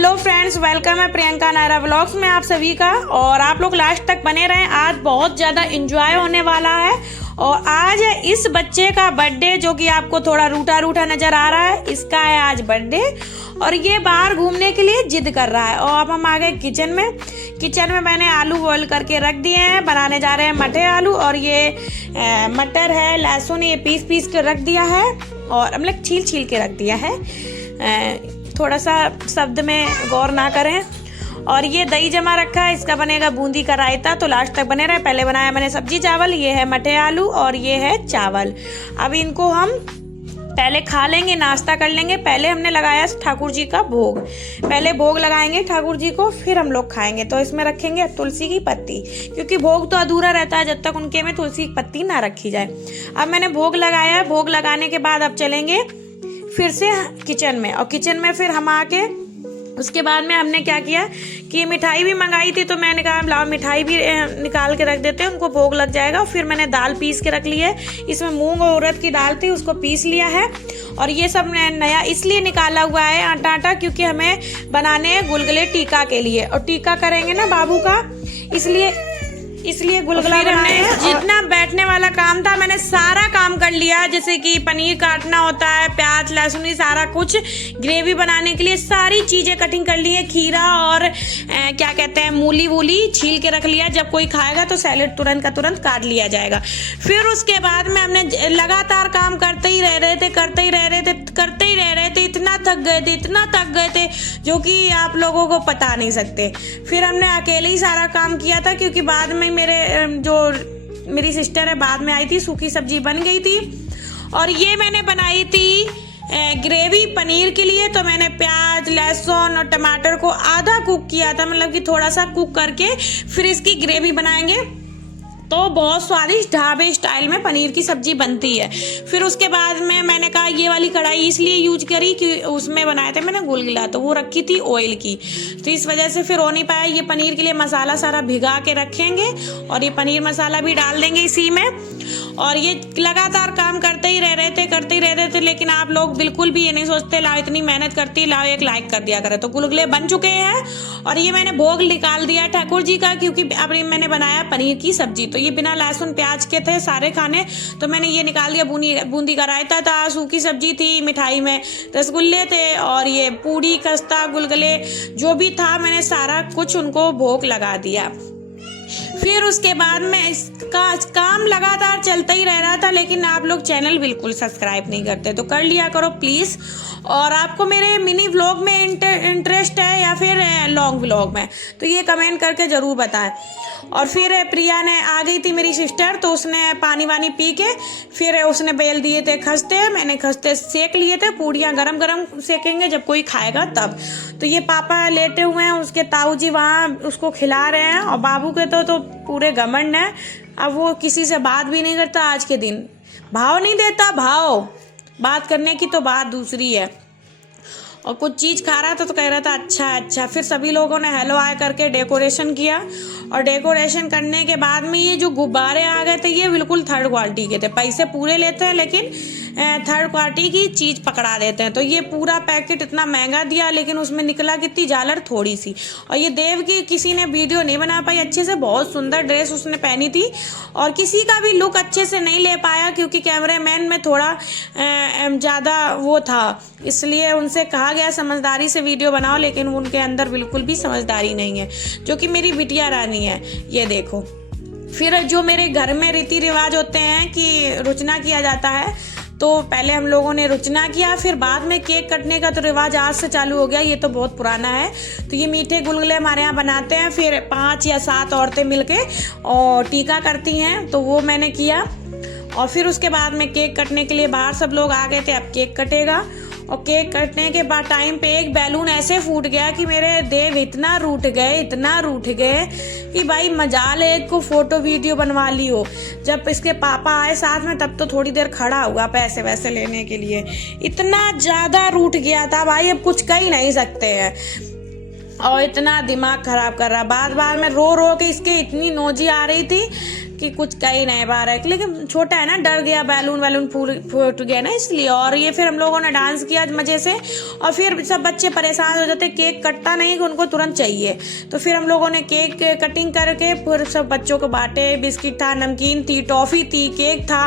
Hello friends, welcome है Priyanka Naira vlogs में आप सभी का। और आप लोग लास्ट तक बने रहें, आज बहुत ज़्यादा एंजॉय होने वाला है। और आज है इस बच्चे का बर्थडे, जो कि आपको थोड़ा रूठा रूठा नज़र आ रहा है। इसका है आज बर्थडे और ये बाहर घूमने के लिए जिद कर रहा है। और अब हम आ गए किचन में। किचन में मैंने आलू बॉईल करके रख दिए हैं, बनाने जा रहे हैं मठे आलू। और ये मटर है, लहसुन ये पीस पीस के रख दिया है और मतलब छील छील के रख दिया है। थोड़ा सा शब्द में गौर ना करें। और ये दही जमा रखा है, इसका बनेगा बूंदी का रायता, तो लास्ट तक बने रहे। पहले बनाया मैंने सब्जी चावल, ये है मठे आलू और ये है चावल। अब इनको हम पहले खा लेंगे, नाश्ता कर लेंगे। पहले हमने लगाया ठाकुर जी का भोग, पहले भोग लगाएंगे ठाकुर जी को, फिर हम लोग खाएंगे। तो इसमें रखेंगे तुलसी की पत्ती, क्योंकि भोग तो अधूरा रहता है जब तक उनके में तुलसी की पत्ती ना रखी जाए। अब मैंने भोग लगाया। भोग लगाने के बाद अब चलेंगे फिर से किचन में। और किचन में फिर हम आके उसके बाद में हमने क्या किया कि मिठाई भी मंगाई थी, तो मैंने कहा लाओ मिठाई भी निकाल के रख देते हैं, उनको भोग लग जाएगा। फिर मैंने दाल पीस के रख ली है, इसमें मूंग और उड़द की दाल थी, उसको पीस लिया है। और ये सब नया इसलिए निकाला हुआ है आटा आटा, क्योंकि हमें बनाने हैं गुलगुले टीका के लिए। और टीका करेंगे ना बाबू का, इसलिए गुलगुला बनाए। जितना बैठने वाला काम था मैंने सारा काम कर लिया, जैसे कि पनीर काटना होता है, प्याज लहसुन ये सारा कुछ, ग्रेवी बनाने के लिए सारी चीज़ें कटिंग कर ली है। खीरा और क्या कहते हैं मूली वूली छील के रख लिया, जब कोई खाएगा तो सैलेड तुरंत का तुरंत काट लिया जाएगा। फिर उसके बाद में हमने लगातार काम करते ही रह रहे थे, इतना थक गए थे जो कि आप लोगों को बता नहीं सकते। फिर हमने अकेले ही सारा काम किया था, क्योंकि बाद में मेरी सिस्टर है बाद में आई थी, सूखी सब्जी बन गई थी। और ये मैंने बनाई थी ग्रेवी पनीर के लिए। तो मैंने प्याज लहसुन और टमाटर को आधा कुक किया था, मतलब कि थोड़ा सा कुक करके फिर इसकी ग्रेवी बनाएंगे, तो बहुत स्वादिष्ट ढाबे स्टाइल में पनीर की सब्जी बनती है। फिर उसके बाद में मैंने कहा ये वाली कढ़ाई इसलिए यूज करी कि उसमें बनाए थे मैंने गुलगुला, तो वो रखी थी ऑयल की, तो इस वजह से फिर हो नहीं पाया। ये पनीर के लिए मसाला सारा भिगा के रखेंगे और ये पनीर मसाला भी डाल देंगे इसी में। और ये लगातार काम करते ही रह रहे थे, लेकिन आप लोग बिल्कुल भी ये नहीं सोचते लाओ इतनी मेहनत करती, लाओ एक लाइक कर दिया करे। तो गुलगुले बन चुके हैं और ये मैंने भोग निकाल दिया ठाकुर जी का, क्योंकि अब मैंने बनाया पनीर की सब्जी। तो ये बिना लहसुन प्याज के थे सारे खाने, तो मैंने ये निकाल दिया। बूंदी का रायता था, सूखी सब्जी थी, मिठाई में रसगुल्ले थे और ये पूड़ी खस्ता गुलगुले जो भी था, मैंने सारा कुछ उनको भोग लगा दिया। फिर उसके बाद में इसका काम लगातार चलता ही रह रहा था, लेकिन आप लोग चैनल बिल्कुल सब्सक्राइब नहीं करते, तो कर लिया करो प्लीज़। और आपको मेरे मिनी व्लॉग में इंटरेस्ट है या फिर लॉन्ग व्लॉग में, तो ये कमेंट करके ज़रूर बताएं। और फिर प्रिया ने आ गई थी मेरी सिस्टर, तो उसने पानी वानी पी के फिर उसने बेल दिए थे खस्ते, मैंने खस्ते सेक लिए थे। पूड़ियाँ गरम गरम सेकेंगे जब कोई खाएगा तब। तो ये पापा लेटे हुए हैं, उसके ताऊ जी वहाँ उसको खिला रहे हैं। और बाबू के तो पूरे घमंड है, अब वो किसी से बात भी नहीं करता आज के दिन, भाव नहीं देता, भाव बात करने की तो बात दूसरी है। और कुछ चीज़ खा रहा था तो कह रहा था अच्छा। फिर सभी लोगों ने हेलो हाय करके डेकोरेशन किया। और डेकोरेशन करने के बाद में ये जो गुब्बारे आ गए थे, ये बिल्कुल थर्ड क्वालिटी के थे। पैसे पूरे लेते हैं लेकिन थर्ड क्वालिटी की चीज़ पकड़ा देते हैं। तो ये पूरा पैकेट इतना महंगा दिया, लेकिन उसमें निकला कितनी झालर थोड़ी सी। और ये देव की किसी ने वीडियो नहीं बना पाई अच्छे से, बहुत सुंदर ड्रेस उसने पहनी थी और किसी का भी लुक अच्छे से नहीं ले पाया, क्योंकि कैमरामैन में थोड़ा ज़्यादा वो था, इसलिए उनसे कहा गया समझदारी से वीडियो बनाओ, लेकिन उनके अंदर बिल्कुल भी समझदारी नहीं है, जो कि मेरी बिटिया रानी है। ये देखो। फिर जो मेरे घर में रीति रिवाज होते हैं कि रुचना किया जाता है, तो पहले हम लोगों ने रुचना किया, फिर बाद में केक कटने का तो रिवाज आज से चालू हो गया, ये तो बहुत पुराना है। तो ये मीठे गुलगुले हमारे यहाँ बनाते हैं, फिर 5 या 7 औरतें मिलके और टीका करती हैं, तो वो मैंने किया। और फिर उसके बाद में केक कटने के लिए बाहर सब लोग आ गए थे, अब केक कटेगा। और केक कटने के बाद टाइम पे एक बैलून ऐसे फूट गया कि मेरे देव इतना रूठ गए कि भाई मजाल है को फोटो वीडियो बनवा ली हो। जब इसके पापा आए साथ में, तब तो थोड़ी देर खड़ा हुआ पैसे वैसे लेने के लिए, इतना ज़्यादा रूठ गया था भाई, अब कुछ कह ही नहीं सकते हैं। और इतना दिमाग खराब कर रहा, बार बार में रो के इसके इतनी नोजी आ रही थी कि कुछ कह ही नहीं पा रहा है, लेकिन छोटा है ना, डर गया, बैलून फूट गया ना इसलिए। और ये फिर हम लोगों ने डांस किया मजे से, और फिर सब बच्चे परेशान हो जाते, केक कटता नहीं कि उनको तुरंत चाहिए। तो फिर हम लोगों ने केक कटिंग करके फिर सब बच्चों को बांटे। बिस्किट था, नमकीन थी, टॉफ़ी थी, केक था,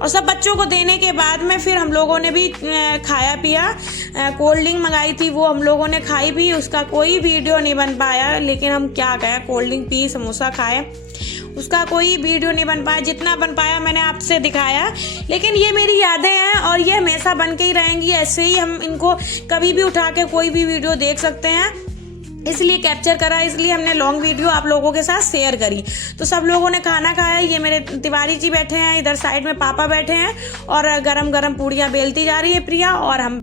और सब बच्चों को देने के बाद में फिर हम लोगों ने भी खाया पिया। कोल्ड ड्रिंक मंगाई थी, वो हम लोगों ने खाई भी। उसका कोई वीडियो नहीं बन पाया, लेकिन हम क्या कहें, कोल्ड ड्रिंक पी, समोसा खाए, उसका कोई वीडियो नहीं बन पाया। जितना बन पाया मैंने आपसे दिखाया। लेकिन ये मेरी यादें हैं और ये हमेशा बन के ही रहेंगी। ऐसे ही हम इनको कभी भी उठा के कोई भी वीडियो देख सकते हैं, इसलिए कैप्चर करा, इसलिए हमने लॉन्ग वीडियो आप लोगों के साथ शेयर करी। तो सब लोगों ने खाना खाया। ये मेरे तिवारी जी बैठे हैं, इधर साइड में पापा बैठे हैं, और गरम गरम पूड़ियाँ बेलती जा रही है प्रिया, और हम